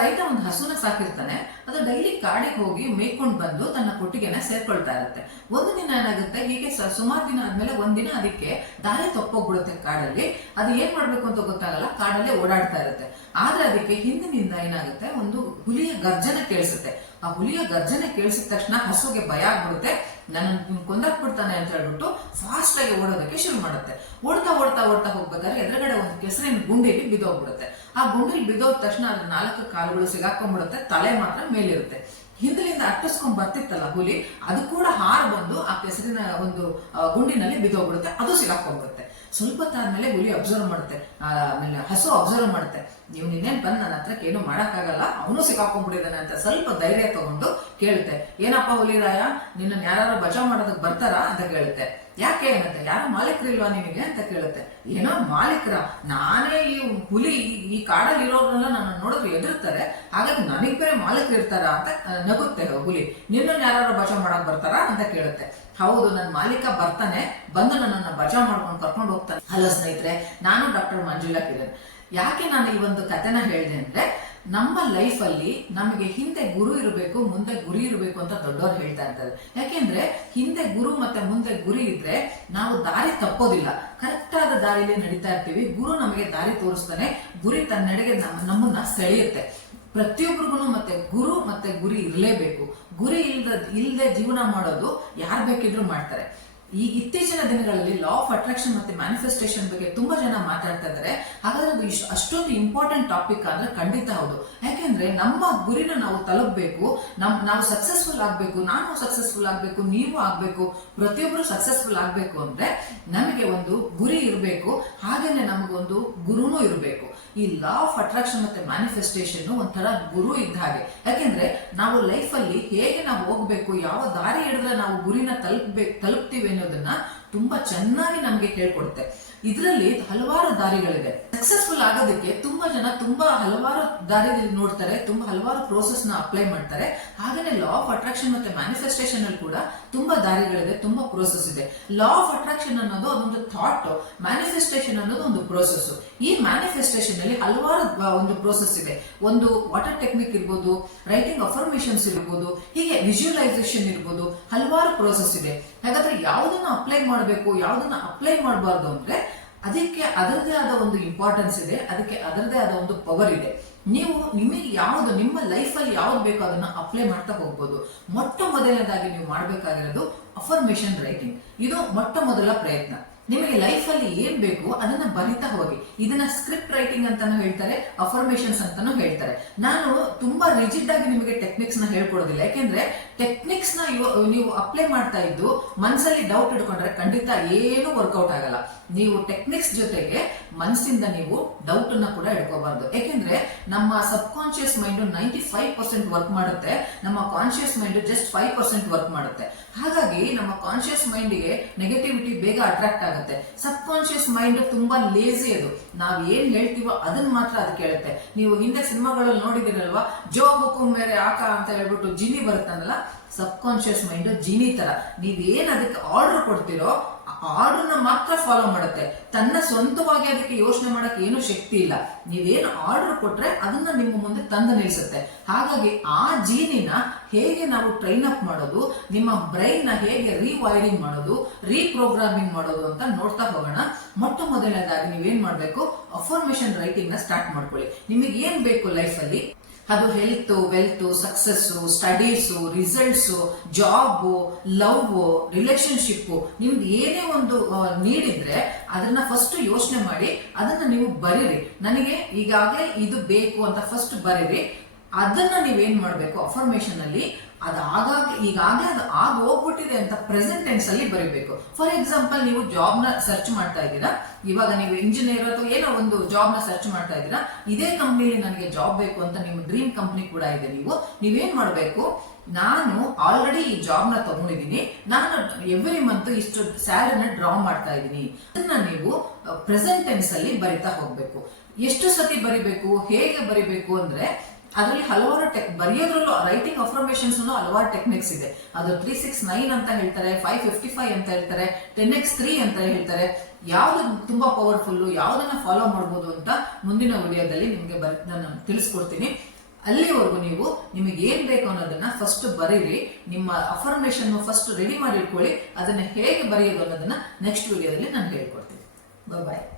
ರೈತ ಒಂದು ಹಸುನ ಸಾಕಿರ್ತಾನೆ. ಅದು ಡೈಲಿ ಕಾಡಿಗೆ ಹೋಗಿ ಮೇಯ್ಕೊಂಡು ಬಂದು ತನ್ನ ಕೊಟ್ಟಿಗೆನ ಸೇರ್ಕೊಳ್ತಾ ಇರುತ್ತೆ. ಒಂದು ದಿನ ಏನಾಗುತ್ತೆ, ಹೀಗೆ ಸುಮಾರು ದಿನ ಆದ್ಮೇಲೆ ಒಂದಿನ ಅದಕ್ಕೆ ದಾರಿ ತಪ್ಪೋಗ್ಬಿಡುತ್ತೆ ಕಾಡಲ್ಲಿ. ಅದು ಏನ್ ಮಾಡ್ಬೇಕು ಅಂತ ಗೊತ್ತಾಗಲ್ಲ, ಕಾಡಲ್ಲೇ ಓಡಾಡ್ತಾ ಇರುತ್ತೆ. ಆದ್ರೆ ಅದಕ್ಕೆ ಹಿಂದಿನಿಂದ ಏನಾಗುತ್ತೆ, ಒಂದು ಹುಲಿಯ ಗರ್ಜನೆ ಕೇಳಿಸುತ್ತೆ. ಆ ಹುಲಿಯ ಗರ್ಜನೆ ಕೇಳಿಸಿದ ತಕ್ಷಣ ಹಸುಗೆ ಭಯ ಆಗ್ಬಿಡುತ್ತೆ, ನನ್ನ ಕೊಂದಾಕ್ಬಿಡ್ತಾನೆ ಅಂತ ಹೇಳ್ಬಿಟ್ಟು ಫಾಸ್ಟ್ ಆಗಿ ಓಡೋದಕ್ಕೆ ಶುರು ಮಾಡುತ್ತೆ. ಓಡ್ತಾ ಓಡ್ತಾ ಓಡ್ತಾ ಹೋಗ್ಬೇಕಾದ್ರೆ ಎದುರುಗಡೆ ಒಂದು ಕೆಸರಿನ ಗುಂಡಿಲಿ ಬಿದ್ದೋಗ್ಬಿಡುತ್ತೆ. ಆ ಗುಂಡಿಲಿ ಬಿದ್ದೋದ ತಕ್ಷಣ ಅದ್ರ 4 ಕಾಲುಗಳು ಸಿಗಾಕೊಂಡ್ಬಿಡುತ್ತೆ, ತಲೆ ಮಾತ್ರ ಮೇಲಿರುತ್ತೆ. ಹಿಂದಿನಿಂದ ಅಟ್ಟಿಸ್ಕೊಂಡ್ ಬರ್ತಿತ್ತಲ್ಲ ಹುಲಿ, ಅದು ಕೂಡ ಹಾರು ಬಂದು ಆ ಕೆಸರಿನ ಒಂದು ಗುಂಡಿನಲ್ಲಿ ಬಿದ್ದೋಗ್ಬಿಡುತ್ತೆ, ಅದು ಸಿಗಾಕೊಂಡ್ಬಿಡುತ್ತೆ. ಸ್ವಲ್ಪ ಹೊತ್ತಾದ್ಮೇಲೆ ಹುಲಿ ಅಬ್ಸರ್ವ್ ಮಾಡುತ್ತೆ, ಆಮೇಲೆ ಹಸು ಅಬ್ಸರ್ವ್ ಮಾಡುತ್ತೆ, ನೀವು ನಿನ್ನೇನ್ ಬಂದ್ ನನ್ನ ಹತ್ರಕ್ಕೆ ಏನು ಮಾಡಕ್ಕಾಗಲ್ಲ, ಅವನು ಸಿಕ್ಕಾಕೊಂಡ್ಬಿಟ್ಟಿದ್ದಾನೆ ಅಂತ ಸ್ವಲ್ಪ ಧೈರ್ಯ ತಗೊಂಡು ಕೇಳುತ್ತೆ, ಏನಪ್ಪ ಹುಲಿರಾಯ, ನಿನ್ನ ಯಾರು ಬಚಾವ್ ಮಾಡೋದಕ್ಕೆ ಬರ್ತಾರಾ ಅಂತ ಕೇಳುತ್ತೆ. ಯಾಕೆ ಏನಂತೆ, ಯಾರೋ ಮಾಲೀಕರಿಲ್ವಾ ನಿನಗೆ ಅಂತ ಕೇಳುತ್ತೆ. ಏನೋ ಮಾಲೀಕರ, ನಾನೇ ಈ ಹುಲಿ ಈ ಕಾಡಲ್ಲಿ ಇರೋದ್ರಲ್ಲ ನನ್ನ ನೋಡಿದ್ರೆ ಎದುರ್ತಾರೆ, ಹಾಗಾಗಿ ನನಗ್ ಬೇರೆ ಮಾಲೀಕರು ಇರ್ತಾರ ಅಂತ ನಗುತ್ತೆ ಹುಲಿ. ನಿನ್ನನ್ನು ಯಾರು ಬಚಾವ್ ಮಾಡಕ್ ಬರ್ತಾರಾ ಅಂತ ಕೇಳುತ್ತೆ. ಹೌದು, ನನ್ನ ಮಾಲೀಕ ಬರ್ತಾನೆ, ಬಂದು ನನ್ನನ್ನು ಬಚಾವ್ ಮಾಡ್ಕೊಂಡು ಕರ್ಕೊಂಡು ಹೋಗ್ತಾನೆ. ಹಲೋ ಸ್ನೇಹಿತರೆ, ನಾನು ಡಾಕ್ಟರ್ ಮಂಜುಳಾ ಕಿರಣ್. ಯಾಕೆ ನಾನು ಈ ಒಂದು ಕಥೆನ ಹೇಳಿದೆ ಅಂದ್ರೆ, ನಮ್ಮ ಲೈಫ್ ಅಲ್ಲಿ ನಮಗೆ ಹಿಂದೆ ಗುರು ಇರಬೇಕು, ಮುಂದೆ ಗುರಿ ಇರಬೇಕು ಅಂತ ದೊಡ್ಡವರು ಹೇಳ್ತಾ ಇರ್ತಾರೆ. ಯಾಕೆಂದ್ರೆ ಹಿಂದೆ ಗುರು ಮತ್ತೆ ಮುಂದೆ ಗುರಿ ಇದ್ರೆ ನಾವು ದಾರಿ ತಪ್ಪೋದಿಲ್ಲ, ಕರೆಕ್ಟ್ ಆದ ದಾರಿಯಲ್ಲಿ ನಡೀತಾ ಇರ್ತೀವಿ. ಗುರು ನಮಗೆ ದಾರಿ ತೋರಿಸ್ತಾನೆ, ಗುರಿ ತನ್ನೆಡೆಗೆ ನಮ್ಮನ್ನ ಸೆಳೆಯುತ್ತೆ. ಪ್ರತಿಯೊಬ್ಬರಿಗೂ ಮತ್ತೆ ಗುರು ಮತ್ತೆ ಗುರಿ ಇರಲೇಬೇಕು. ಗುರಿ ಇಲ್ಲದೆ ಜೀವನ ಮಾಡೋದು ಯಾರು ಬೇಕಿದ್ರು ಮಾಡ್ತಾರೆ. ಈ ಇತ್ತೀಚಿನ ದಿನಗಳಲ್ಲಿ ಲಾ ಆಫ್ ಅಟ್ರಾಕ್ಷನ್ ಮತ್ತೆ ಮ್ಯಾನಿಫೆಸ್ಟೇಷನ್ ಬಗ್ಗೆ ತುಂಬಾ ಜನ ಮಾತಾಡ್ತಾ ಇದ್ದಾರೆ. ಹಾಗಾದ್ರೆ ಅದು ಅಷ್ಟೊಂದು ಇಂಪಾರ್ಟೆಂಟ್ ಟಾಪಿಕ್ ಅಂದ್ರೆ ಖಂಡಿತ ಹೌದು. ಯಾಕೆಂದ್ರೆ ನಮ್ಮ ಗುರಿನ ನಾವು ತಲುಪಬೇಕು, ನಾವು ಸಕ್ಸಸ್ಫುಲ್ ಆಗ್ಬೇಕು, ನಾನು ಸಕ್ಸಸ್ಫುಲ್ ಆಗ್ಬೇಕು, ನೀವು ಆಗ್ಬೇಕು, ಪ್ರತಿಯೊಬ್ಬರು ಸಕ್ಸಸ್ಫುಲ್ ಆಗ್ಬೇಕು ಅಂದ್ರೆ ನಮಗೆ ಒಂದು ಗುರಿ ಇರಬೇಕು, ಹಾಗೇನೆ ನಮಗೊಂದು ಗುರುನೂ ಇರಬೇಕು. ಈ ಲಾ ಆಫ್ ಅಟ್ರಾಕ್ಷನ್ ಮತ್ತೆ ಮ್ಯಾನಿಫೆಸ್ಟೇಷನ್ ಒಂಥರ ಗುರು ಇದ್ದ ಹಾಗೆ. ಯಾಕೆಂದ್ರೆ ನಾವು ಲೈಫ್ ಅಲ್ಲಿ ಹೇಗೆ ನಾವು ಹೋಗ್ಬೇಕು, ಯಾವ ದಾರಿ ಹಿಡಿದ್ರೆ ನಾವು ಗುರಿನ ತಲುಪ್ತೀವಿ ಅನ್ನೋದನ್ನ ತುಂಬಾ ಚೆನ್ನಾಗಿ ನಮ್ಗೆ ಹೇಳ್ಕೊಡುತ್ತೆ. ಇದರಲ್ಲಿ ಹಲವಾರು ದಾರಿಗಳಿದೆ. ಸಕ್ಸಸ್ಫುಲ್ ಆಗೋದಕ್ಕೆ ತುಂಬಾ ಜನ ಹಲವಾರು ದಾರಿಯಲ್ಲಿ ನೋಡ್ತಾರೆ, ಹಲವಾರು ಪ್ರೋಸೆಸ್ ನ ಅಪ್ಲೈ ಮಾಡ್ತಾರೆ. ಹಾಗೇನೆ ಲಾ ಆಫ್ ಅಟ್ರಾಕ್ಷನ್ ಮತ್ತೆ ಮ್ಯಾನಿಫೆಸ್ಟೇಷನ್ ಅಲ್ಲಿ ಕೂಡ ತುಂಬಾ ದಾರಿಗಳಿದೆ, ತುಂಬಾ ಪ್ರೋಸೆಸ್ ಇದೆ. ಲಾ ಆಫ್ ಅಟ್ರಾಕ್ಷನ್ ಅನ್ನೋದು ಅದೊಂದು ಥಾಟ್, ಮ್ಯಾನಿಫೆಸ್ಟೇಷನ್ ಅನ್ನೋದು ಒಂದು ಪ್ರೋಸೆಸ್. ಈ ಮ್ಯಾನಿಫೆಸ್ಟೇಷನ್ ಅಲ್ಲಿ ಹಲವಾರು ಒಂದು ಪ್ರೋಸೆಸ್ ಇದೆ. ಒಂದು ವಾಟರ್ ಟೆಕ್ನಿಕ್ ಇರ್ಬೋದು, ರೈಟಿಂಗ್ ಅಫರ್ಮೇಷನ್ಸ್ ಇರ್ಬೋದು, ಹೀಗೆ ವಿಜುವಲೈಸೇಷನ್ ಇರ್ಬೋದು, ಹಲವಾರು ಪ್ರೋಸೆಸ್ ಇದೆ. ಹಾಗಾದ್ರೆ ಯಾವುದನ್ನ ಅಪ್ಲೈ ಮಾಡಬೇಕು, ಯಾವುದನ್ನ ಅಪ್ಲೈ ಮಾಡಬಾರ್ದು ಅಂದ್ರೆ ಅದಕ್ಕೆ ಅದರದೇ ಆದ ಒಂದು ಇಂಪಾರ್ಟೆನ್ಸ್ ಇದೆ, ಅದಕ್ಕೆ ಅದರದೇ ಆದ ಒಂದು ಪವರ್ ಇದೆ. ನೀವು ನಿಮಗೆ ಯಾವುದು ನಿಮ್ಮ ಲೈಫ್ ಅಲ್ಲಿ ಯಾವ್ದು ಬೇಕೋ ಅದನ್ನ ಅಪ್ಲೈ ಮಾಡ್ತಾ ಹೋಗ್ಬೋದು. ಮೊಟ್ಟ ಮೊದಲನೇದಾಗಿ ನೀವು ಮಾಡಬೇಕಾಗಿರೋದು ಅಫರ್ಮೇಷನ್ ರೈಟಿಂಗ್. ಇದು ಮೊಟ್ಟ ಮೊದಲ ಪ್ರಯತ್ನ. ನಿಮಗೆ ಲೈಫ್ ಅಲ್ಲಿ ಏನ್ ಬೇಕು ಅದನ್ನ ಬರಿತಾ ಹೋಗಿ. ಇದನ್ನ ಸ್ಕ್ರಿಪ್ಟ್ ರೈಟಿಂಗ್ ಅಂತಾನು ಹೇಳ್ತಾರೆ, ಅಫರ್ಮೇಷನ್ಸ್ ಅಂತಾನು ಹೇಳ್ತಾರೆ. ನಾನು ತುಂಬಾ ರಿಜಿಡ್ ಆಗಿ ನಿಮಗೆ ಟೆಕ್ನಿಕ್ಸ್ ನ ಹೇಳ್ಕೊಡೋದಿಲ್ಲ. ಯಾಕೆಂದ್ರೆ ಟೆಕ್ನಿಕ್ಸ್ ನ ನೀವು ಅಪ್ಲೈ ಮಾಡ್ತಾ ಇದ್ದು ಮನಸ್ಸಲ್ಲಿ ಡೌಟ್ ಇಟ್ಕೊಂಡ್ರೆ ಖಂಡಿತ ಏನು ವರ್ಕೌಟ್ ಆಗಲ್ಲ. ನೀವು ಟೆಕ್ನಿಕ್ಸ್ ಜೊತೆಗೆ ಮನಸ್ಸಿಂದ ನೀವು ಡೌಟ್ ಅನ್ನ ಕೂಡ ಇಟ್ಕೋಬಾರ್ದು. ಯಾಕೆಂದ್ರೆ ನಮ್ಮ ಸಬ್ ಕಾನ್ಶಿಯಸ್ ಮೈಂಡ್ 95% ವರ್ಕ್ ಮಾಡುತ್ತೆ, ನಮ್ಮ ಕಾನ್ಶಿಯಸ್ ಮೈಂಡ್ ಜಸ್ಟ್ 5% ವರ್ಕ್ ಮಾಡುತ್ತೆ. ಹಾಗಾಗಿ ನಮ್ಮ ಕಾನ್ಶಿಯಸ್ ಮೈಂಡ್ ಗೆ ನೆಗೆಟಿವಿಟಿ ಬೇಗ ಅಟ್ರಾಕ್ಟ್ ಆಗುತ್ತೆ. ಸಬ್ ಕಾನ್ಶಿಯಸ್ ಮೈಂಡ್ ತುಂಬಾ ಲೇಜಿ. ಅದು ನಾವ್ ಏನ್ ಹೇಳ್ತೀವೋ ಅದನ್ನ ಮಾತ್ರ ಅದು ಕೇಳುತ್ತೆ. ನೀವು ಹಿಂದೆ ಸಿನಿಮಾಗಳಲ್ಲಿ ನೋಡಿದಿರಲ್ವಾ, ಜೋ ಹುಕುಂ ಮೇರೆ ಆಕ ಅಂತ ಹೇಳ್ಬಿಟ್ಟು ಜಿನಿ ಬರುತ್ತಲ್ಲ, ಸಬ್ ಕಾನ್ಶಿಯಸ್ ಮೈಂಡ್ ಜಿನಿ ತರ. ನೀವೇನ್ ಅದಕ್ಕೆ ಆರ್ಡರ್ ಕೊಡ್ತೀರೋ ಆರ್ಡರ್ನ ಮಾತ್ರ ಫಾಲೋ ಮಾಡುತ್ತೆ. ತನ್ನ ಸ್ವಂತವಾಗಿ ಅದಕ್ಕೆ ಯೋಚನೆ ಮಾಡಕ್ಕೆ ಏನು ಶಕ್ತಿ ಇಲ್ಲ. ನೀವೇನು ಆರ್ಡರ್ ಕೊಟ್ರೆ ಅದನ್ನ ನಿಮ್ಮ ಮುಂದೆ ತಂದು ನಿಲ್ಲಿಸುತ್ತೆ. ಹಾಗಾಗಿ ಆ ಜೀನಿನ ಹೇಗೆ ನಾವು ಟ್ರೈನ್ ಅಪ್ ಮಾಡೋದು, ನಿಮ್ಮ ಬ್ರೈನ್ ನ ಹೇಗೆ ರೀವೈರಿಂಗ್ ಮಾಡೋದು, ರೀಪ್ರೋಗ್ರಾಮಿಂಗ್ ಮಾಡೋದು ಅಂತ ನೋಡ್ತಾ ಹೋಗೋಣ. ಮೊಟ್ಟ ಮೊದಲನೇದಾಗಿ ನೀವೇನ್ ಮಾಡ್ಬೇಕು, ಅಫರ್ಮೇಷನ್ ರೈಟಿಂಗ್ ನ ಸ್ಟಾರ್ಟ್ ಮಾಡ್ಕೊಳ್ಳಿ. ನಿಮಗೆ ಏನ್ ಬೇಕು ಲೈಫ್ ಅಲ್ಲಿ, ಅದು health, wealth, success, studies, results, job, love, relationship, ನಿಮ್ದು ಏನೇ ಒಂದು ನೀಡಿದ್ರೆ ಅದನ್ನ ಫಸ್ಟ್ ಯೋಚನೆ ಮಾಡಿ ಅದನ್ನ ನೀವು ಬರೀರಿ. ನನಗೆ ಈಗಾಗಲೇ ಇದು ಬೇಕು ಅಂತ ಫಸ್ಟ್ ಬರೀರಿ. ಅದನ್ನ ನೀವೇನ್ ಮಾಡ್ಬೇಕು, ಅಫರ್ಮೇಷನ್ ಅಲ್ಲಿ ಈಗಾಗಲೇ ಅದು ಆಗ ಹೋಗ್ಬಿಟ್ಟಿದೆ ಅಂತ ಪ್ರೆಸೆಂಟ್ ಟೆನ್ಸ್ ಅಲ್ಲಿ ಬರೀಬೇಕು. ಫಾರ್ ಎಕ್ಸಾಂಪಲ್, ನೀವು ಜಾಬ್ ನ ಸರ್ಚ್ ಮಾಡ್ತಾ ಇದ್ದೀರಾ, ಇವಾಗ ನೀವು ಇಂಜಿನಿಯರ್ ಅಥವಾ ಏನೋ ಒಂದು ಜಾಬ್ ನ ಸರ್ಚ್ ಮಾಡ್ತಾ ಇದ್ದೀರಾ, ಇದೇ ಕಂಪ್ನಿಲಿ ನನಗೆ ಜಾಬ್ ಬೇಕು ಅಂತ ನಿಮ್ಮ ಡ್ರೀಮ್ ಕಂಪ್ನಿ ಕೂಡ ಇದೆ. ನೀವೇನ್ ಮಾಡ್ಬೇಕು, ನಾನು ಆಲ್ರೆಡಿ ಈ ಜಾಬ್ ನ ತಗೊಂಡಿದ್ದೀನಿ, ನಾನು ಎವ್ರಿ ಮಂತ್ ಇಷ್ಟು ಸ್ಯಾಲರಿನ ಡ್ರಾ ಮಾಡ್ತಾ ಇದ್ದೀನಿ. ಅದನ್ನ ನೀವು ಪ್ರೆಸೆಂಟ್ ಟೆನ್ಸ್ ಅಲ್ಲಿ ಬರಿತಾ ಹೋಗ್ಬೇಕು. ಎಷ್ಟು ಸತಿ ಬರಿಬೇಕು, ಹೇಗೆ ಬರಿಬೇಕು ಅಂದ್ರೆ ಅದರಲ್ಲಿ ಹಲವಾರು ಬರೆಯೋದ್ರಲ್ಲೂ ರೈಟಿಂಗ್ ಅಫರ್ಮೇಷನ್ಸ್ ಹಲವಾರು ಟೆಕ್ನಿಕ್ಸ್ ಇದೆ. ಅದು 369 ಅಂತ ಹೇಳ್ತಾರೆ, 555 ಅಂತ ಹೇಳ್ತಾರೆ, 10x3 ಅಂತ ಹೇಳ್ತಾರೆ. ಯಾವ್ದು ತುಂಬಾ ಪವರ್ಫುಲ್, ಯಾವ್ದನ್ನ ಫಾಲೋ ಮಾಡಬಹುದು ಅಂತ ಮುಂದಿನ ವಿಡಿಯೋದಲ್ಲಿ ನಿಮ್ಗೆ ನಾನು ತಿಳಿಸ್ಕೊಡ್ತೀನಿ. ಅಲ್ಲಿವರೆಗೂ ನೀವು ನಿಮಗೆ ಏನ್ ಬೇಕು ಅನ್ನೋದನ್ನ ಫಸ್ಟ್ ಬರೀರಿ. ನಿಮ್ಮ ಅಫರ್ಮೇಷನ್ ಫಸ್ಟ್ ರೆಡಿ ಮಾಡಿ ಇಟ್ಕೊಳ್ಳಿ. ಅದನ್ನ ಹೇಗೆ ಬರೆಯೋದು ಅನ್ನೋದನ್ನ ನೆಕ್ಸ್ಟ್ ವಿಡಿಯೋದಲ್ಲಿ ನಾನು ಹೇಳ್ಕೊಡ್ತೀನಿ. ಬಾಯ್.